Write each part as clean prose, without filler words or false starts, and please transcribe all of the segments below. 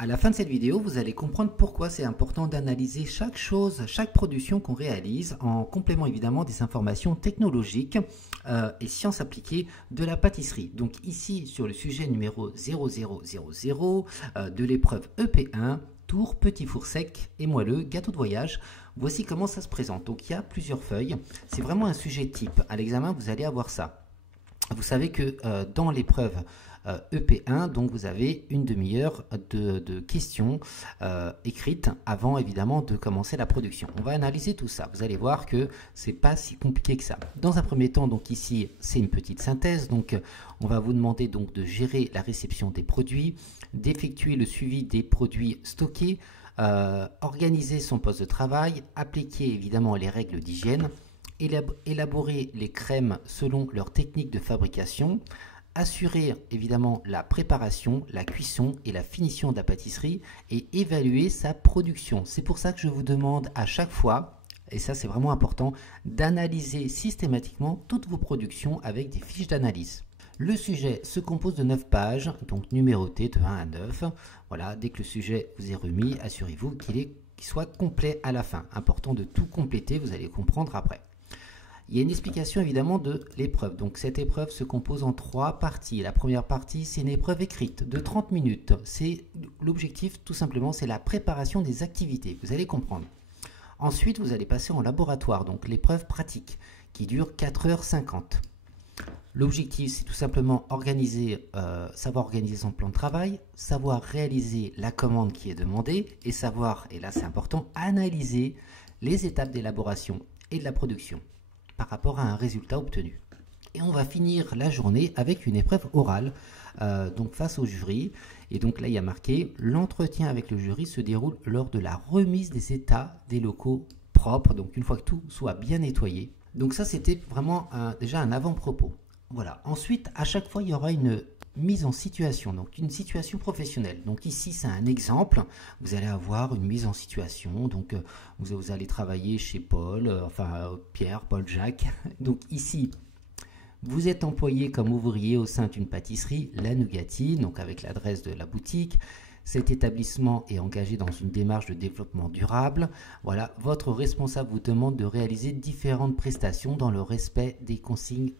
À la fin de cette vidéo, vous allez comprendre pourquoi c'est important d'analyser chaque chose, chaque production qu'on réalise, en complément évidemment des informations technologiques et sciences appliquées de la pâtisserie. Donc ici, sur le sujet numéro 0000 de l'épreuve EP1, tour, petit four sec et moelleux, gâteau de voyage, voici comment ça se présente. Donc il y a plusieurs feuilles, c'est vraiment un sujet type. À l'examen, vous allez avoir ça. Vous savez que dans l'épreuve EP1, donc vous avez une demi-heure de questions écrites avant évidemment de commencer la production. On va analyser tout ça. Vous allez voir que c'est pas si compliqué que ça. Dans un premier temps, donc ici c'est une petite synthèse. Donc on va vous demander donc de gérer la réception des produits, d'effectuer le suivi des produits stockés, organiser son poste de travail, appliquer évidemment les règles d'hygiène, élaborer les crèmes selon leur technique de fabrication, assurer évidemment la préparation, la cuisson et la finition de la pâtisserie et évaluer sa production. C'est pour ça que je vous demande à chaque fois, et ça c'est vraiment important, d'analyser systématiquement toutes vos productions avec des fiches d'analyse. Le sujet se compose de 9 pages, donc numérotées de 1 à 9. Voilà, dès que le sujet vous est remis, assurez-vous qu'il soit complet à la fin. Important de tout compléter, vous allez comprendre après. Il y a une explication évidemment de l'épreuve. Donc cette épreuve se compose en 3 parties. La première partie, c'est une épreuve écrite de 30 minutes. C'est l'objectif tout simplement, c'est la préparation des activités. Vous allez comprendre. Ensuite, vous allez passer en laboratoire, donc l'épreuve pratique qui dure 4h50. L'objectif, c'est tout simplement savoir organiser son plan de travail, savoir réaliser la commande qui est demandée et savoir, et là c'est important, analyser les étapes d'élaboration et de la production par rapport à un résultat obtenu. Et on va finir la journée avec une épreuve orale, donc face au jury. Et donc là, il y a marqué « L'entretien avec le jury se déroule lors de la remise des états des locaux propres », donc une fois que tout soit bien nettoyé. Donc ça, c'était vraiment déjà un avant-propos. Voilà. Ensuite, à chaque fois, il y aura une mise en situation, donc une situation professionnelle. Donc ici, c'est un exemple. Vous allez avoir une mise en situation. Donc vous allez travailler chez Paul, Pierre, Paul, Jacques. Donc ici, vous êtes employé comme ouvrier au sein d'une pâtisserie, La Nougatine, donc avec l'adresse de la boutique. Cet établissement est engagé dans une démarche de développement durable. Voilà, votre responsable vous demande de réaliser différentes prestations dans le respect des consignes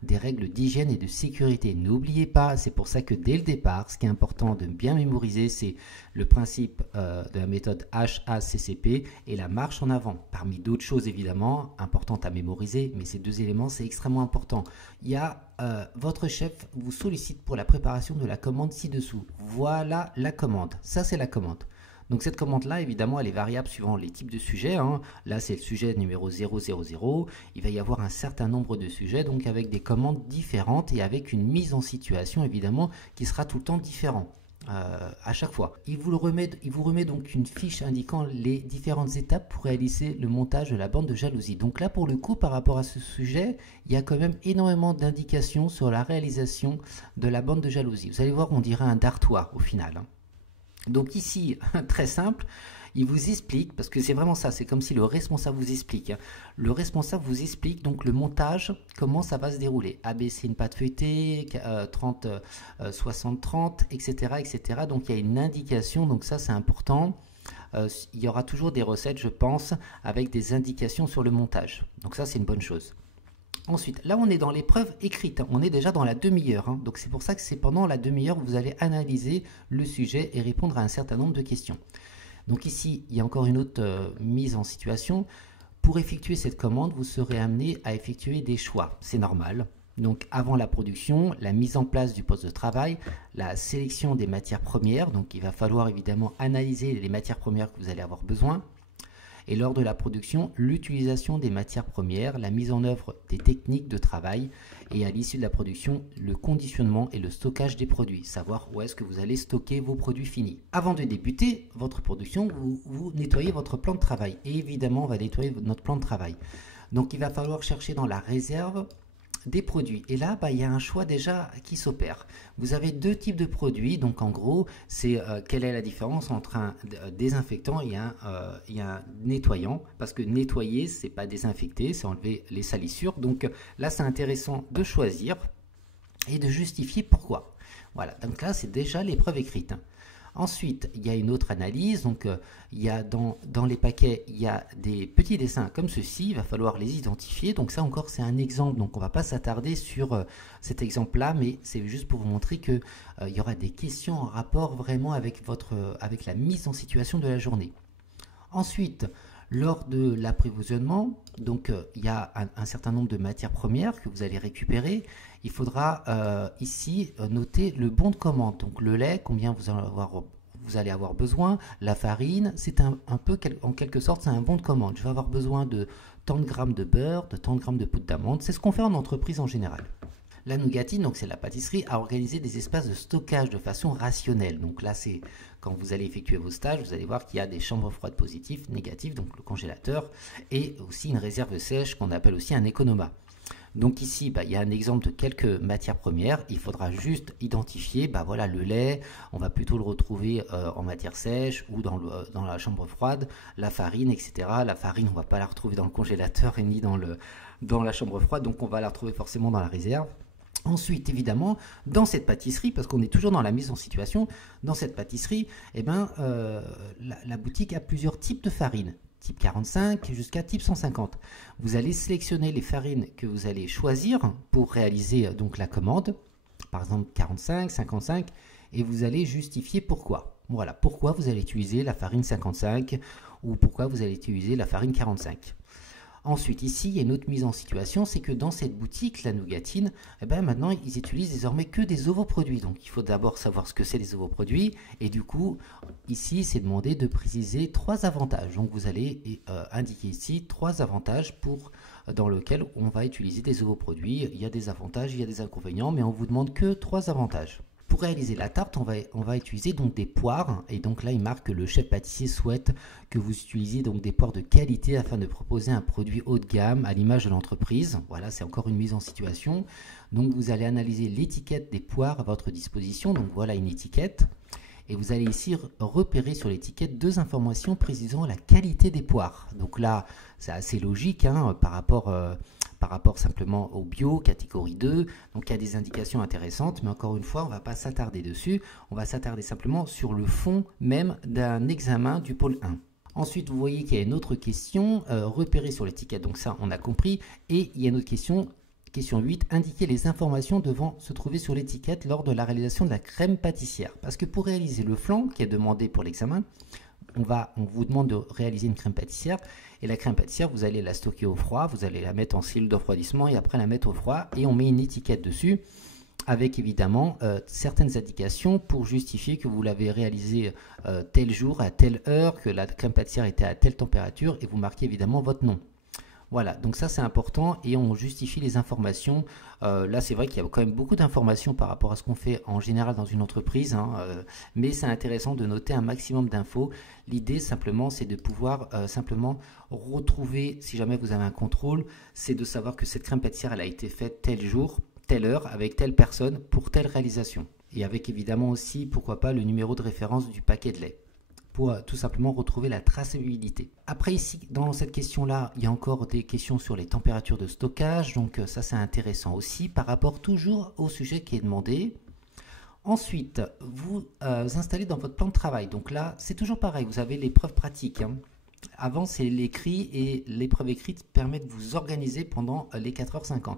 des règles d'hygiène et de sécurité. N'oubliez pas, c'est pour ça que dès le départ, ce qui est important de bien mémoriser, c'est le principe de la méthode HACCP et la marche en avant. Parmi d'autres choses évidemment importantes à mémoriser, mais ces deux éléments, c'est extrêmement important. Il y a votre chef vous sollicite pour la préparation de la commande ci-dessous. Voilà la commande. Ça, c'est la commande. Donc cette commande-là, évidemment, elle est variable suivant les types de sujets. Là, c'est le sujet numéro 000. Il va y avoir un certain nombre de sujets, donc avec des commandes différentes et avec une mise en situation, évidemment, qui sera tout le temps différente. À chaque fois. Il vous remet donc une fiche indiquant les différentes étapes pour réaliser le montage de la bande de jalousie. Donc là, pour le coup, par rapport à ce sujet, il y a quand même énormément d'indications sur la réalisation de la bande de jalousie. Vous allez voir, on dirait un dartoir au final. Donc ici, très simple, il vous explique, parce que c'est vraiment ça, c'est comme si le responsable vous explique. Le responsable vous explique donc le montage, comment ça va se dérouler. ABC une pâte feuilletée, 30, 60, 30, etc., etc. Donc il y a une indication, donc ça c'est important. Il y aura toujours des recettes, je pense, avec des indications sur le montage. Donc ça c'est une bonne chose. Ensuite, là on est dans l'épreuve écrite, on est déjà dans la demi-heure, donc c'est pour ça que c'est pendant la demi-heure que vous allez analyser le sujet et répondre à un certain nombre de questions. Donc ici, il y a encore une autre mise en situation. Pour effectuer cette commande, vous serez amené à effectuer des choix, c'est normal. Donc avant la production, la mise en place du poste de travail, la sélection des matières premières, donc il va falloir évidemment analyser les matières premières que vous allez avoir besoin. Et lors de la production, l'utilisation des matières premières, la mise en œuvre des techniques de travail et à l'issue de la production, le conditionnement et le stockage des produits, savoir où est-ce que vous allez stocker vos produits finis. Avant de débuter votre production, vous nettoyez votre plan de travail et évidemment, on va nettoyer notre plan de travail. Donc il va falloir chercher dans la réserve des produits. Et là, il y a un choix déjà qui s'opère. Vous avez deux types de produits. Donc, en gros, c'est quelle est la différence entre un désinfectant et un nettoyant. Parce que nettoyer, c'est pas désinfecter, c'est enlever les salissures. Donc là, c'est intéressant de choisir et de justifier pourquoi. Voilà, donc là, c'est déjà l'épreuve écrite. Ensuite, il y a une autre analyse, donc il y a dans les paquets, il y a des petits dessins comme ceci, il va falloir les identifier. Donc ça encore, c'est un exemple, donc on ne va pas s'attarder sur cet exemple-là, mais c'est juste pour vous montrer que il y aura des questions en rapport vraiment avec, avec la mise en situation de la journée. Ensuite, lors de l'approvisionnement, donc il y a un certain nombre de matières premières que vous allez récupérer. Il faudra ici noter le bon de commande, donc le lait, combien vous allez avoir besoin, la farine, c'est un peu en quelque sorte c'est un bon de commande. Je vais avoir besoin de tant de grammes de beurre, de tant de grammes de poudre d'amande, c'est ce qu'on fait en entreprise en général. La nougatine, donc c'est la pâtisserie, a organisé des espaces de stockage de façon rationnelle. Donc là, c'est quand vous allez effectuer vos stages, vous allez voir qu'il y a des chambres froides positives, négatives, donc le congélateur, et aussi une réserve sèche qu'on appelle aussi un économa. Donc ici, il y a un exemple de quelques matières premières. Il faudra juste identifier, voilà, le lait, on va plutôt le retrouver en matière sèche ou dans la chambre froide, la farine, etc. La farine, on ne va pas la retrouver dans le congélateur et ni dans la chambre froide, donc on va la retrouver forcément dans la réserve. Ensuite, évidemment, dans cette pâtisserie, parce qu'on est toujours dans la mise en situation, dans cette pâtisserie, la boutique a plusieurs types de farines, type 45 jusqu'à type 150. Vous allez sélectionner les farines que vous allez choisir pour réaliser donc la commande, par exemple 45, 55, et vous allez justifier pourquoi. Voilà, pourquoi vous allez utiliser la farine 55 ou pourquoi vous allez utiliser la farine 45. Ensuite, ici, il y a une autre mise en situation, c'est que dans cette boutique, la nougatine, maintenant, ils utilisent désormais que des ovoproduits. Donc, il faut d'abord savoir ce que c'est les ovoproduits. Et du coup, ici, c'est demandé de préciser 3 avantages. Donc, vous allez indiquer ici 3 avantages dans lesquels on va utiliser des ovoproduits. Il y a des avantages, il y a des inconvénients, mais on vous demande que 3 avantages. Pour réaliser la tarte, on va utiliser donc des poires, et donc là il marque que le chef pâtissier souhaite que vous utilisiez donc des poires de qualité afin de proposer un produit haut de gamme à l'image de l'entreprise. Voilà, c'est encore une mise en situation. Donc vous allez analyser l'étiquette des poires à votre disposition. Donc voilà une étiquette. Et vous allez ici repérer sur l'étiquette 2 informations précisant la qualité des poires. Donc là, c'est assez logique par rapport simplement au bio, catégorie 2. Donc il y a des indications intéressantes, mais encore une fois, on ne va pas s'attarder dessus. On va s'attarder simplement sur le fond même d'un examen du pôle 1. Ensuite, vous voyez qu'il y a une autre question, repérer sur l'étiquette, donc ça on a compris. Et il y a une autre question. Question 8, indiquer les informations devant se trouver sur l'étiquette lors de la réalisation de la crème pâtissière. Parce que pour réaliser le flan qui est demandé pour l'examen, on vous demande de réaliser une crème pâtissière. Et la crème pâtissière, vous allez la stocker au froid, vous allez la mettre en cellule de refroidissement et après la mettre au froid. Et on met une étiquette dessus avec évidemment certaines indications pour justifier que vous l'avez réalisé tel jour, à telle heure, que la crème pâtissière était à telle température et vous marquez évidemment votre nom. Voilà, donc ça c'est important et on justifie les informations. Là c'est vrai qu'il y a quand même beaucoup d'informations par rapport à ce qu'on fait en général dans une entreprise, mais c'est intéressant de noter un maximum d'infos. L'idée simplement c'est de pouvoir simplement retrouver, si jamais vous avez un contrôle, c'est de savoir que cette crème pâtissière elle a été faite tel jour, telle heure, avec telle personne, pour telle réalisation. Et avec évidemment aussi, pourquoi pas, le numéro de référence du paquet de lait. Pour tout simplement retrouver la traçabilité. Après ici, dans cette question-là, il y a encore des questions sur les températures de stockage, donc ça c'est intéressant aussi par rapport toujours au sujet qui est demandé. Ensuite, vous installez dans votre plan de travail, donc là c'est toujours pareil, vous avez l'épreuve pratique. Avant c'est l'écrit et l'épreuve écrite permet de vous organiser pendant les 4h50.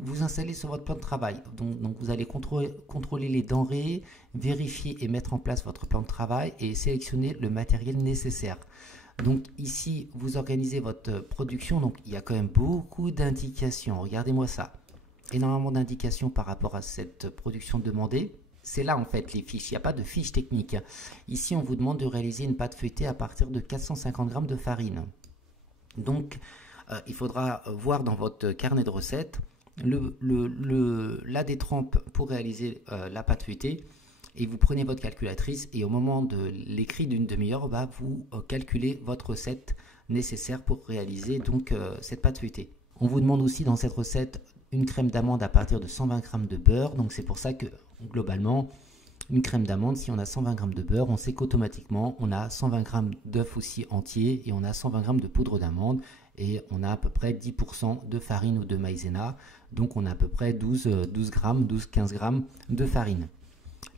Vous installez sur votre plan de travail. Donc vous allez contrôler les denrées, vérifier et mettre en place votre plan de travail et sélectionner le matériel nécessaire. Donc ici, vous organisez votre production. Donc il y a quand même beaucoup d'indications. Regardez-moi ça. Énormément d'indications par rapport à cette production demandée. C'est là en fait les fiches. Il n'y a pas de fiches techniques. Ici, on vous demande de réaliser une pâte feuilletée à partir de 450 g de farine. Donc il faudra voir dans votre carnet de recettes la détrempe pour réaliser la pâte feuilletée et vous prenez votre calculatrice et au moment de l'écrit d'une demi-heure, vous calculez votre recette nécessaire pour réaliser donc cette pâte feuilletée. On vous demande aussi dans cette recette une crème d'amande à partir de 120 g de beurre, donc c'est pour ça que globalement une crème d'amande, si on a 120 g de beurre, on sait qu'automatiquement on a 120 g d'œufs aussi entiers et on a 120 g de poudre d'amande et on a à peu près 10% de farine ou de maïzena, donc on a à peu près 12 grammes, 12-15 g de farine.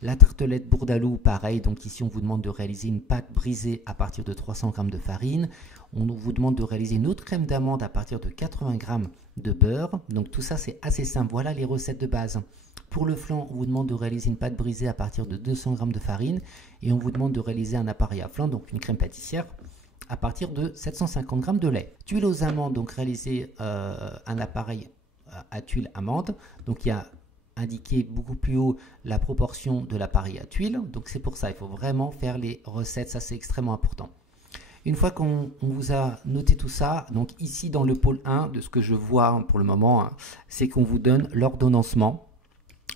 La tartelette bourdaloue, pareil, donc ici on vous demande de réaliser une pâte brisée à partir de 300 g de farine. On vous demande de réaliser une autre crème d'amande à partir de 80 g de beurre. Donc tout ça c'est assez simple, voilà les recettes de base. Pour le flan, on vous demande de réaliser une pâte brisée à partir de 200 g de farine et on vous demande de réaliser un appareil à flan, donc une crème pâtissière, à partir de 750 g de lait. Tuile aux amandes, donc réaliser un appareil à tuile amande. Donc il y a indiqué beaucoup plus haut la proportion de l'appareil à tuile. Donc c'est pour ça, il faut vraiment faire les recettes, ça c'est extrêmement important. Une fois qu'on vous a noté tout ça, donc ici dans le pôle 1, de ce que je vois pour le moment, hein, c'est qu'on vous donne l'ordonnancement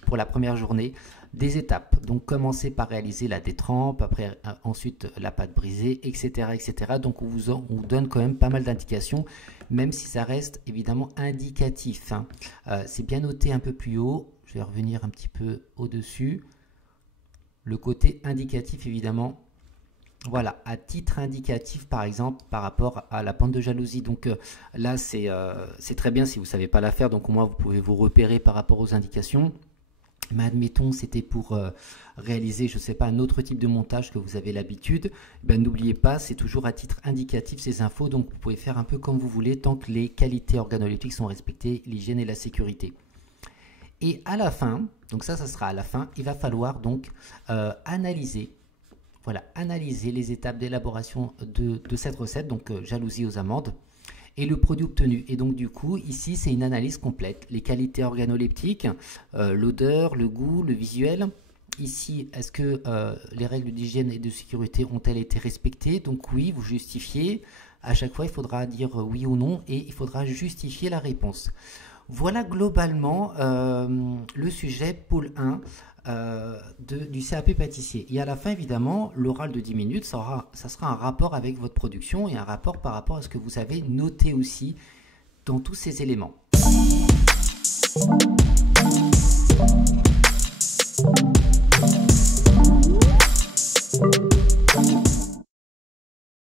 pour la première journée des étapes. Donc commencez par réaliser la détrempe, après ensuite la pâte brisée, etc. etc. Donc on vous donne quand même pas mal d'indications, même si ça reste évidemment indicatif. Hein. C'est bien noté un peu plus haut. Je vais revenir un petit peu au-dessus. Le côté indicatif, évidemment. Voilà, à titre indicatif, par exemple, par rapport à la bande de jalousie. Donc là, c'est très bien si vous ne savez pas la faire. Donc au moins, vous pouvez vous repérer par rapport aux indications. Mais admettons, c'était pour réaliser, je ne sais pas, un autre type de montage que vous avez l'habitude. Ben, n'oubliez pas, c'est toujours à titre indicatif ces infos. Donc vous pouvez faire un peu comme vous voulez tant que les qualités organoleptiques sont respectées, l'hygiène et la sécurité. Et à la fin, donc ça sera à la fin, il va falloir donc analyser les étapes d'élaboration de cette recette, donc jalousie aux amandes, et le produit obtenu. Et donc du coup, ici, c'est une analyse complète. Les qualités organoleptiques, l'odeur, le goût, le visuel. Ici, est-ce que les règles d'hygiène et de sécurité ont-elles été respectées? Donc oui, vous justifiez. À chaque fois, il faudra dire oui ou non et il faudra justifier la réponse. Voilà globalement le sujet pôle 1 du CAP pâtissier. Et à la fin, évidemment, l'oral de 10 minutes, ça sera un rapport avec votre production et un rapport par rapport à ce que vous avez noté aussi dans tous ces éléments.